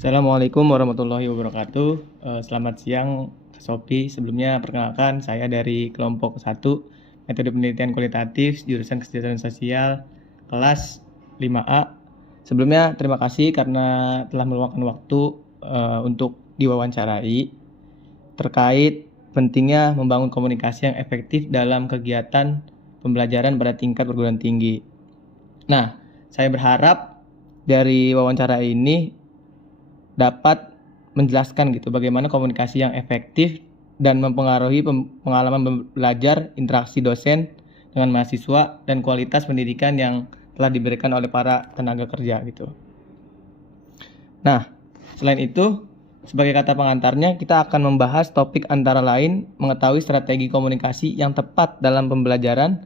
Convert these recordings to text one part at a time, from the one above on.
Assalamualaikum warahmatullahi wabarakatuh. Selamat siang, Sophie. Sebelumnya perkenalkan, saya dari kelompok 1, Metode Penelitian Kualitatif, jurusan Kesejahteraan Sosial, kelas 5A. Sebelumnya terima kasih karena telah meluangkan waktu untuk diwawancarai terkait pentingnya membangun komunikasi yang efektif dalam kegiatan pembelajaran pada tingkat perguruan tinggi. Nah, saya berharap dari wawancara ini dapat menjelaskan gitu bagaimana komunikasi yang efektif dan mempengaruhi pengalaman belajar, interaksi dosen dengan mahasiswa, dan kualitas pendidikan yang telah diberikan oleh para tenaga kerja gitu. Nah, selain itu, sebagai kata pengantarnya, kita akan membahas topik antara lain mengetahui strategi komunikasi yang tepat dalam pembelajaran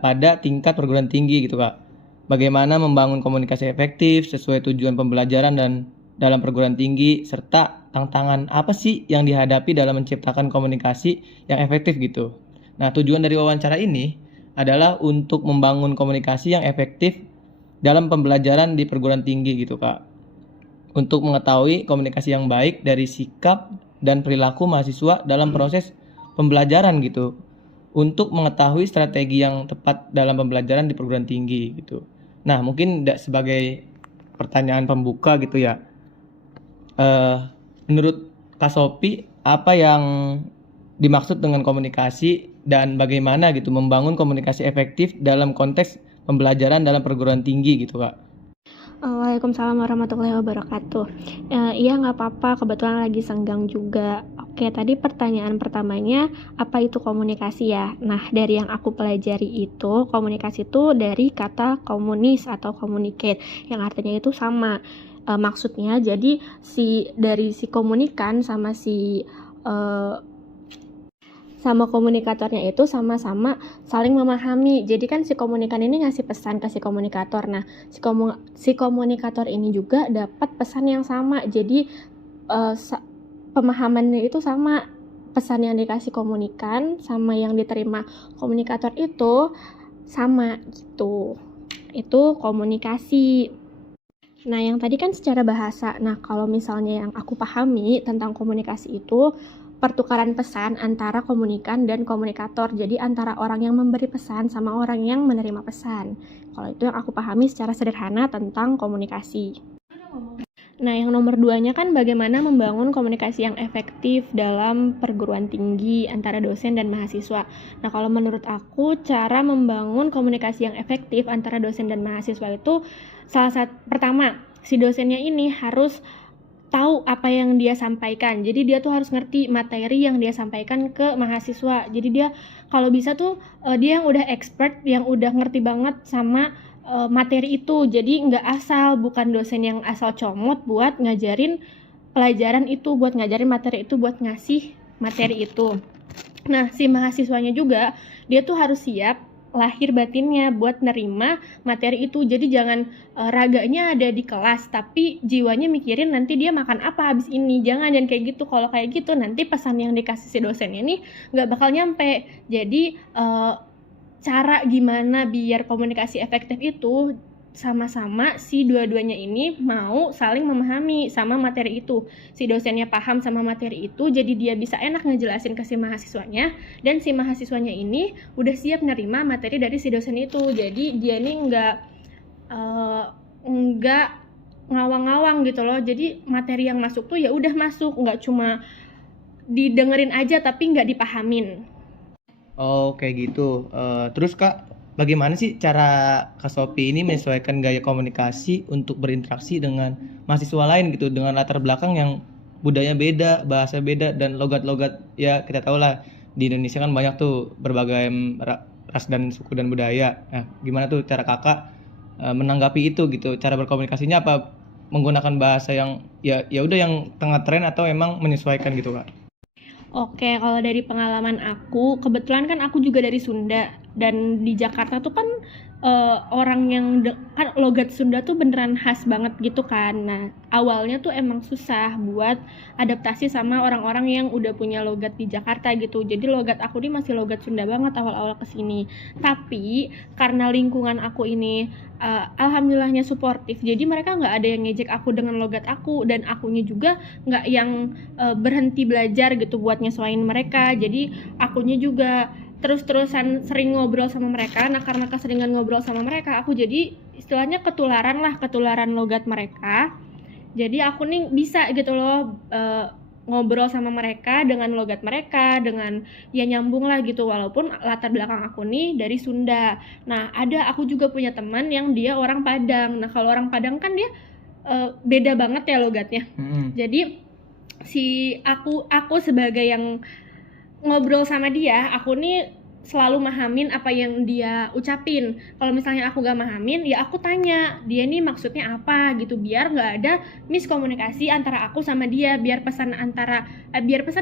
pada tingkat perguruan tinggi gitu Kak. Bagaimana membangun komunikasi efektif sesuai tujuan pembelajaran dan dalam perguruan tinggi, serta tantangan apa sih yang dihadapi dalam menciptakan komunikasi yang efektif gitu. Nah, tujuan dari wawancara ini adalah untuk membangun komunikasi yang efektif dalam pembelajaran di perguruan tinggi gitu Kak. Untuk mengetahui komunikasi yang baik dari sikap dan perilaku mahasiswa dalam proses pembelajaran gitu. Untuk mengetahui strategi yang tepat dalam pembelajaran di perguruan tinggi gitu. Nah, mungkin sebagai pertanyaan pembuka gitu ya. Menurut Kak Sophie, apa yang dimaksud dengan komunikasi dan bagaimana gitu membangun komunikasi efektif dalam konteks pembelajaran dalam perguruan tinggi gitu Kak? Waalaikumsalam warahmatullahi wabarakatuh. Iya nggak apa-apa, kebetulan lagi senggang juga. Oke, tadi pertanyaan pertamanya, apa itu komunikasi ya? Nah, dari yang aku pelajari itu, komunikasi itu dari kata komunis atau communicate, yang artinya itu sama. Maksudnya, jadi dari si komunikan sama sama komunikatornya itu sama-sama saling memahami. Jadi kan si komunikan ini ngasih pesan ke si komunikator. Nah, si komunikator ini juga dapat pesan yang sama. Jadi pemahamannya itu sama. Pesan yang dikasih komunikan sama yang diterima komunikator itu sama gitu. Itu komunikasi. Nah, yang tadi kan secara bahasa. Nah, kalau misalnya yang aku pahami tentang komunikasi itu pertukaran pesan antara komunikan dan komunikator. Jadi antara orang yang memberi pesan sama orang yang menerima pesan. Kalau itu yang aku pahami secara sederhana tentang komunikasi. Nah, yang nomor 2-nya kan bagaimana membangun komunikasi yang efektif dalam perguruan tinggi antara dosen dan mahasiswa. Nah, kalau menurut aku cara membangun komunikasi yang efektif antara dosen dan mahasiswa itu pertama, si dosennya ini harus tahu apa yang dia sampaikan. Jadi dia tuh harus ngerti materi yang dia sampaikan ke mahasiswa. Jadi dia kalau bisa tuh dia yang udah expert, yang udah ngerti banget sama materi itu. Jadi nggak asal, bukan dosen yang asal comot buat ngajarin pelajaran itu, buat ngajarin materi itu, buat ngasih materi itu. Nah, si mahasiswanya juga dia tuh harus siap lahir batinnya buat nerima materi itu. Jadi jangan raganya ada di kelas tapi jiwanya mikirin nanti dia makan apa habis ini. Jangan kayak gitu. Kalau kayak gitu nanti pesan yang dikasih si dosennya ini nggak bakal nyampe. Jadi cara gimana biar komunikasi efektif itu sama-sama si dua-duanya ini mau saling memahami sama materi itu. Si dosennya paham sama materi itu, jadi dia bisa enak ngejelasin ke si mahasiswanya, dan si mahasiswanya ini udah siap nerima materi dari si dosen itu. Jadi dia ini nggak ngawang-ngawang gitu loh. Jadi materi yang masuk tuh ya udah masuk, nggak cuma didengerin aja tapi nggak dipahamin. Oh, kayak gitu. Terus Kak, bagaimana sih cara Kak Sophie ini menyesuaikan gaya komunikasi untuk berinteraksi dengan mahasiswa lain gitu, dengan latar belakang yang budaya beda, bahasa beda, dan logat-logat ya kita tahu lah di Indonesia kan banyak tuh berbagai ras dan suku dan budaya. Nah, gimana tuh cara Kakak menanggapi itu gitu? Cara berkomunikasinya apa? Menggunakan bahasa yang ya udah yang tengah tren atau emang menyesuaikan gitu Kak? Oke, kalau dari pengalaman aku, kebetulan kan aku juga dari Sunda, dan di Jakarta tuh kan orang yang kan logat Sunda tuh beneran khas banget gitu kan. Nah, awalnya tuh emang susah buat adaptasi sama orang-orang yang udah punya logat di Jakarta gitu. Jadi logat aku ini masih logat Sunda banget awal-awal kesini. Tapi karena lingkungan aku ini alhamdulillahnya suportif, jadi mereka nggak ada yang ngejek aku dengan logat aku, dan akunya juga nggak yang berhenti belajar gitu buat nyesuaiin mereka. Jadi akunya juga terus-terusan sering ngobrol sama mereka. Nah, karena keseringan ngobrol sama mereka, aku jadi istilahnya ketularan logat mereka. Jadi aku nih bisa gitu loh ngobrol sama mereka dengan logat mereka, dengan ya nyambung lah gitu, walaupun latar belakang aku nih dari Sunda. Nah, aku juga punya teman yang dia orang Padang. Nah, kalau orang Padang kan dia beda banget ya logatnya. Jadi aku sebagai yang ngobrol sama dia, aku nih selalu mahamin apa yang dia ucapin. Kalau misalnya aku gak mahamin, ya aku tanya dia nih maksudnya apa gitu, biar nggak ada miskomunikasi antara aku sama dia, biar pesan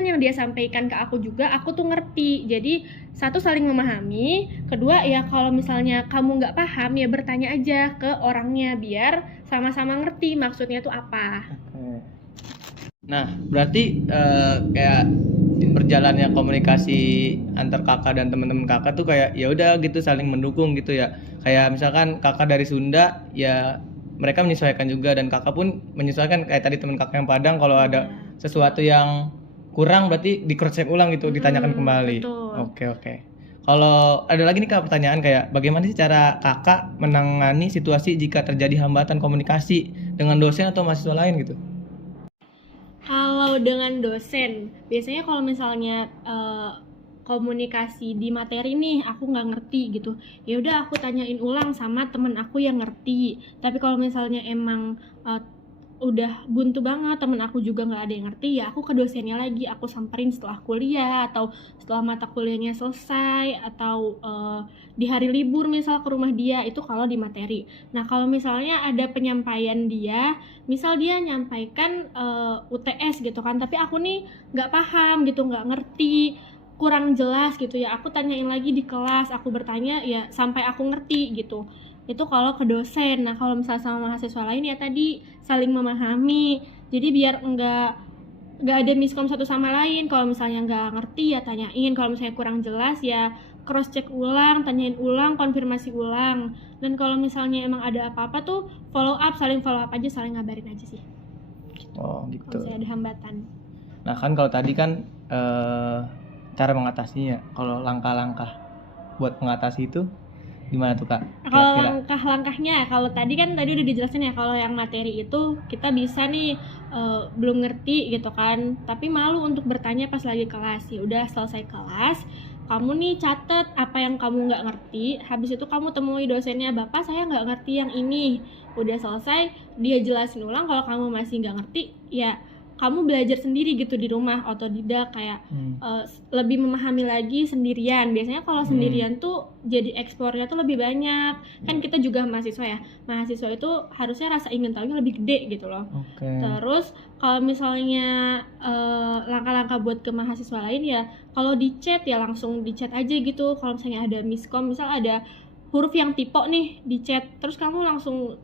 yang dia sampaikan ke aku juga aku tuh ngerti. Jadi satu, saling memahami, kedua ya kalau misalnya kamu nggak paham ya bertanya aja ke orangnya biar sama-sama ngerti maksudnya tuh apa. Nah, berarti kayak berjalannya komunikasi antar kakak dan teman-teman kakak tuh kayak ya udah gitu saling mendukung gitu ya. Kayak misalkan kakak dari Sunda ya mereka menyesuaikan juga, dan kakak pun menyesuaikan. Kayak tadi teman kakak yang Padang, kalau ada sesuatu yang kurang berarti di cross check ulang gitu, ditanyakan kembali. Betul. Oke. Kalau ada lagi nih Kak pertanyaan, kayak bagaimana sih cara kakak menangani situasi jika terjadi hambatan komunikasi dengan dosen atau mahasiswa lain gitu? Kalau dengan dosen, biasanya kalau misalnya komunikasi di materi nih aku nggak ngerti gitu, ya udah aku tanyain ulang sama temen aku yang ngerti. Tapi kalau misalnya emang udah buntu banget, temen aku juga nggak ada yang ngerti, ya aku ke dosennya lagi, aku samperin setelah kuliah atau setelah mata kuliahnya selesai, atau di hari libur misal ke rumah dia, itu kalau di materi. Nah, kalau misalnya ada penyampaian dia, misal dia nyampaikan UTS gitu kan, tapi aku nih nggak paham gitu, nggak ngerti, kurang jelas gitu ya, aku tanyain lagi di kelas, aku bertanya ya sampai aku ngerti gitu. Itu kalau ke dosen. Nah, kalau misalnya sama mahasiswa lain ya tadi saling memahami, jadi biar enggak ada miskom satu sama lain. Kalau misalnya nggak ngerti ya tanyain, kalau misalnya kurang jelas ya cross check ulang, tanyain ulang, konfirmasi ulang. Dan kalau misalnya emang ada apa-apa tuh saling follow up aja, saling ngabarin aja sih. Oh gitu. Kalau misalnya ada hambatan. Nah kan kalau tadi kan cara mengatasinya, kalau langkah-langkah buat mengatasi itu gimana tuh Kak? Kalau langkah-langkahnya, kalau tadi udah dijelasin ya, kalau yang materi itu kita bisa nih belum ngerti gitu kan, tapi malu untuk bertanya pas lagi kelas. Ya udah selesai kelas, kamu nih catet apa yang kamu nggak ngerti, habis itu kamu temui dosennya, Bapak saya nggak ngerti yang ini. Udah selesai, dia jelasin ulang. Kalau kamu masih nggak ngerti, ya kamu belajar sendiri gitu di rumah, otodidak, kayak lebih memahami lagi sendirian. Biasanya kalau sendirian tuh jadi eksplornya tuh lebih banyak. Kan kita juga mahasiswa ya, mahasiswa itu harusnya rasa ingin tahunya lebih gede gitu loh. Terus kalau misalnya langkah-langkah buat ke mahasiswa lain ya, kalau di chat ya langsung di chat aja gitu. Kalau misalnya ada miskom, misal ada huruf yang typo nih di chat, terus kamu langsung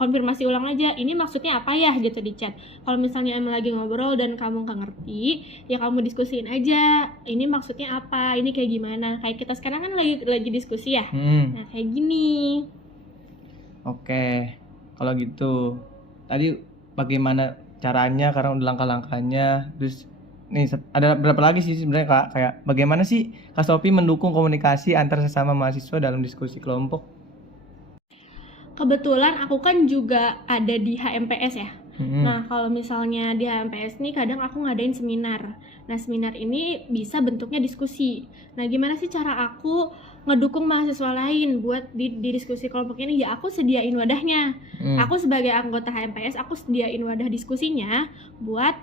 konfirmasi ulang aja, ini maksudnya apa ya gitu di chat. Kalau misalnya emang lagi ngobrol dan kamu nggak ngerti, ya kamu diskusiin aja, ini maksudnya apa, ini kayak gimana. Kayak kita sekarang kan lagi diskusi ya. Nah kayak gini. Oke, kalau gitu tadi bagaimana caranya, karena udah langkah-langkahnya. Terus nih ada berapa lagi sih sebenarnya Kak, kayak bagaimana sih Kak Sophie mendukung komunikasi antar sesama mahasiswa dalam diskusi kelompok? Kebetulan aku kan juga ada di HMPS ya. Nah, kalau misalnya di HMPS nih kadang aku ngadain seminar. Nah, seminar ini bisa bentuknya diskusi. Nah, gimana sih cara aku ngedukung mahasiswa lain buat di diskusi kelompok ini? Ya aku sediain wadahnya. Aku sebagai anggota HMPS, aku sediain wadah diskusinya buat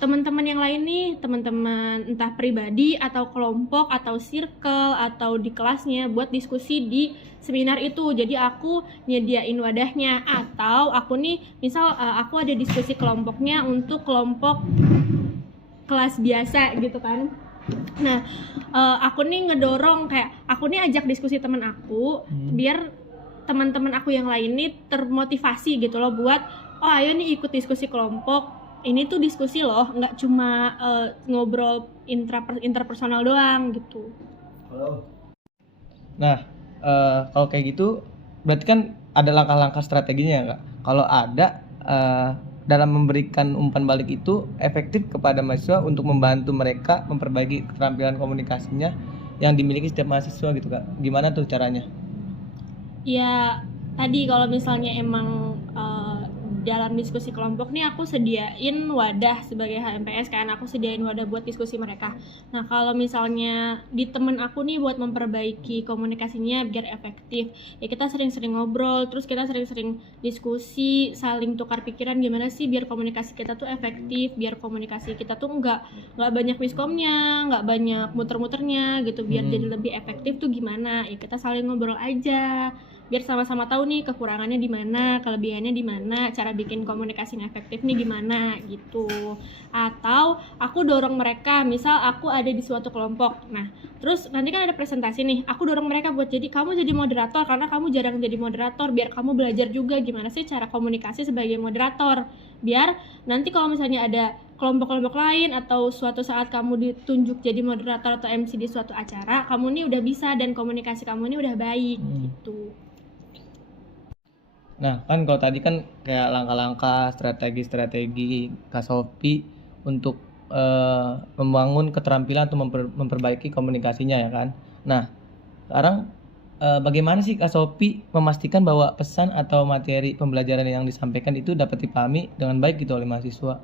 teman-teman yang lain nih, teman-teman entah pribadi atau kelompok atau circle atau di kelasnya buat diskusi di seminar itu. Jadi aku nyediain wadahnya, atau aku nih misal aku ada diskusi kelompoknya untuk kelompok kelas biasa gitu kan. Nah, aku nih ngedorong, kayak aku nih ajak diskusi teman aku biar teman-teman aku yang lain nih termotivasi gitu loh buat oh ayo nih ikut diskusi kelompok. Ini tuh diskusi loh, nggak cuma ngobrol interpersonal doang gitu. Nah, kalau kayak gitu berarti kan ada langkah-langkah strateginya nggak? Kalau ada, dalam memberikan umpan balik itu efektif kepada mahasiswa untuk membantu mereka memperbaiki keterampilan komunikasinya yang dimiliki setiap mahasiswa gitu Kak. Gimana tuh caranya? Ya tadi kalau misalnya emang dalam diskusi kelompok nih aku sediain wadah sebagai HMPS, kan aku sediain wadah buat diskusi mereka. Nah kalau misalnya di temen aku nih buat memperbaiki komunikasinya biar efektif, ya kita sering-sering ngobrol, terus kita sering-sering diskusi, saling tukar pikiran gimana sih biar komunikasi kita tuh efektif, biar komunikasi kita tuh nggak banyak miskomnya, nggak banyak muter-muternya gitu, biar jadi lebih efektif tuh gimana, ya kita saling ngobrol aja biar sama-sama tahu nih kekurangannya di mana, kelebihannya di mana, cara bikin komunikasi yang efektif nih gimana gitu. Atau aku dorong mereka, misal aku ada di suatu kelompok. Nah, terus nanti kan ada presentasi nih, aku dorong mereka buat jadi kamu jadi moderator karena kamu jarang jadi moderator, biar kamu belajar juga gimana sih cara komunikasi sebagai moderator. Biar nanti kalau misalnya ada kelompok-kelompok lain atau suatu saat kamu ditunjuk jadi moderator atau MC di suatu acara, kamu nih udah bisa dan komunikasi kamu ini udah baik gitu. Nah, kan kalau tadi kan kayak langkah-langkah strategi-strategi Kak Sophie untuk membangun keterampilan atau memperbaiki komunikasinya ya kan. Nah, sekarang bagaimana sih Kak Sophie memastikan bahwa pesan atau materi pembelajaran yang disampaikan itu dapat dipahami dengan baik gitu oleh mahasiswa?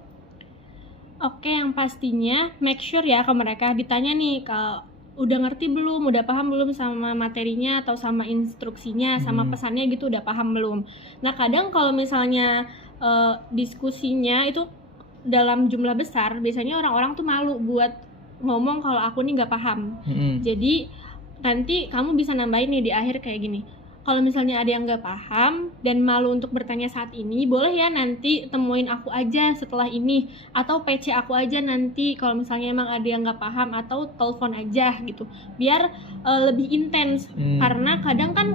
Oke, yang pastinya make sure ya ke mereka ditanya nih kalau udah ngerti belum, udah paham belum sama materinya atau sama instruksinya, sama pesannya gitu udah paham belum. Nah kadang kalau misalnya diskusinya itu dalam jumlah besar, biasanya orang-orang tuh malu buat ngomong kalau aku nih nggak paham. Jadi nanti kamu bisa nambahin nih di akhir kayak gini. Kalau misalnya ada yang nggak paham dan malu untuk bertanya saat ini, boleh ya nanti temuin aku aja setelah ini, atau PC aku aja nanti kalau misalnya emang ada yang nggak paham, atau telepon aja gitu, biar lebih intens. Karena kadang kan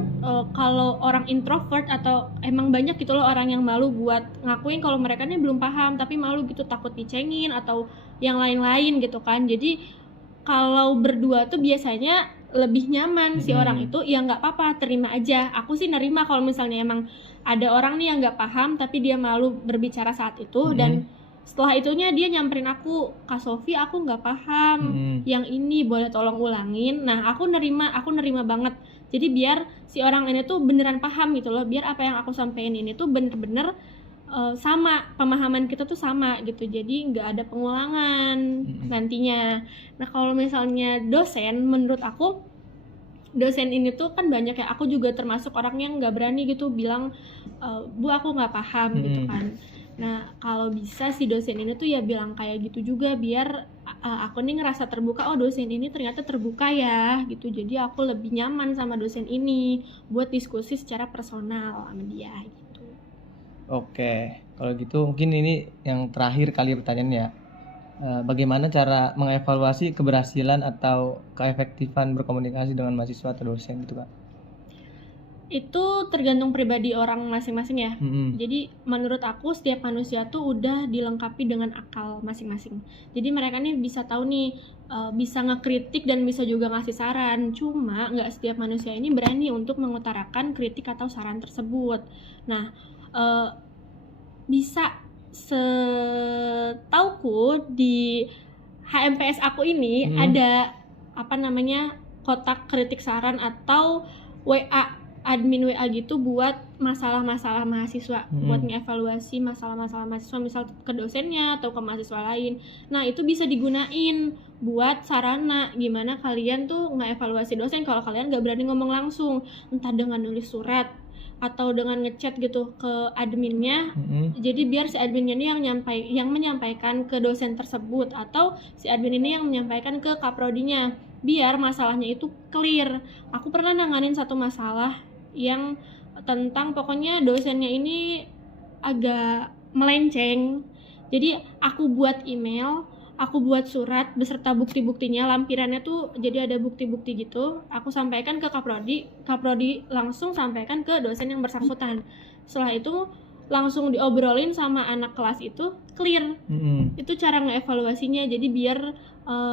kalau orang introvert atau emang banyak gitu loh orang yang malu buat ngakuin kalau mereka nih belum paham, tapi malu gitu takut dicengin atau yang lain-lain gitu kan. Jadi kalau berdua tuh biasanya lebih nyaman si orang itu, ya nggak apa-apa, terima aja. Aku sih nerima kalau misalnya emang ada orang nih yang nggak paham tapi dia malu berbicara saat itu, dan setelah itunya dia nyamperin aku, Kak Sophie aku nggak paham yang ini, boleh tolong ulangin. Nah aku nerima banget. Jadi biar si orang ini tuh beneran paham gitu loh, biar apa yang aku sampein ini tuh bener-bener sama, pemahaman kita tuh sama gitu, jadi nggak ada pengulangan nantinya. Nah kalau misalnya dosen, menurut aku dosen ini tuh kan banyak ya, aku juga termasuk orang yang nggak berani gitu bilang Bu aku nggak paham gitu kan. Nah kalau bisa si dosen ini tuh ya bilang kayak gitu juga, biar aku nih ngerasa terbuka, oh dosen ini ternyata terbuka ya gitu, jadi aku lebih nyaman sama dosen ini buat diskusi secara personal sama dia gitu. Oke, kalau gitu mungkin ini yang terakhir kali pertanyaannya. Bagaimana cara mengevaluasi keberhasilan atau keefektifan berkomunikasi dengan mahasiswa atau dosen gitu Kak? Itu tergantung pribadi orang masing-masing ya. Jadi menurut aku setiap manusia tuh udah dilengkapi dengan akal masing-masing. Jadi mereka nih bisa tahu nih, bisa ngekritik dan bisa juga ngasih saran. Cuma nggak setiap manusia ini berani untuk mengutarakan kritik atau saran tersebut. Nah, bisa setauku di HMPS aku ini ada kotak kritik saran atau WA, admin WA gitu buat masalah-masalah mahasiswa, buat ngevaluasi masalah-masalah mahasiswa misal ke dosennya atau ke mahasiswa lain. Nah itu bisa digunain buat sarana gimana kalian tuh ngevaluasi dosen kalau kalian gak berani ngomong langsung, entah dengan nulis surat atau dengan ngechat gitu ke adminnya. Jadi biar si adminnya ini yang menyampaikan ke dosen tersebut, atau si admin ini yang menyampaikan ke kaprodinya, biar masalahnya itu clear. Aku pernah nanganin satu masalah yang tentang pokoknya dosennya ini agak melenceng. Jadi aku buat email, aku buat surat beserta bukti-buktinya, lampirannya tuh jadi ada bukti-bukti gitu. Aku sampaikan ke Kaprodi langsung sampaikan ke dosen yang bersangkutan. Setelah itu langsung diobrolin sama anak kelas itu, clear. Itu cara ngeevaluasinya, jadi biar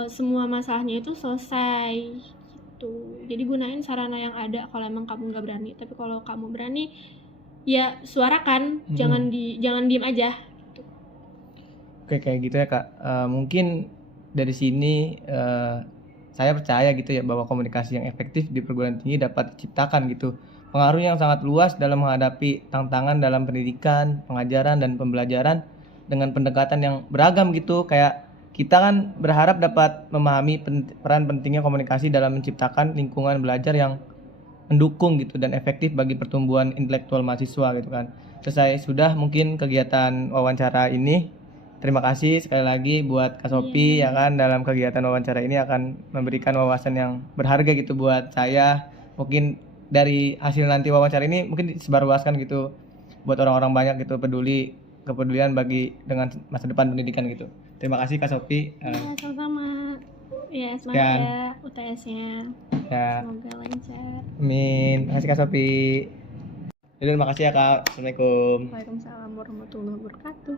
semua masalahnya itu selesai gitu. Jadi gunain sarana yang ada kalau emang kamu nggak berani. Tapi kalau kamu berani, ya suarakan, jangan diem aja. Oke, kayak gitu ya Kak. Mungkin dari sini saya percaya gitu ya bahwa komunikasi yang efektif di perguruan tinggi dapat diciptakan gitu. Pengaruh yang sangat luas dalam menghadapi tantangan dalam pendidikan, pengajaran, dan pembelajaran dengan pendekatan yang beragam gitu. Kayak kita kan berharap dapat memahami peran pentingnya komunikasi dalam menciptakan lingkungan belajar yang mendukung gitu dan efektif bagi pertumbuhan intelektual mahasiswa gitu kan. Selesai sudah mungkin kegiatan wawancara ini. Terima kasih sekali lagi buat Kak Sophie ya kan, dalam kegiatan wawancara ini akan memberikan wawasan yang berharga gitu buat saya. Mungkin dari hasil nanti wawancara ini mungkin disebarluaskan gitu buat orang-orang banyak gitu kepedulian bagi dengan masa depan pendidikan gitu. Terima kasih Kak Sophie. Ya, sama-sama. Ya, semangat Sekian. ya UTS-nya. Ya, Semoga lancar. amin. Terima kasih Kak Sophie. Terima kasih ya Kak. Assalamualaikum. Waalaikumsalam warahmatullahi wabarakatuh.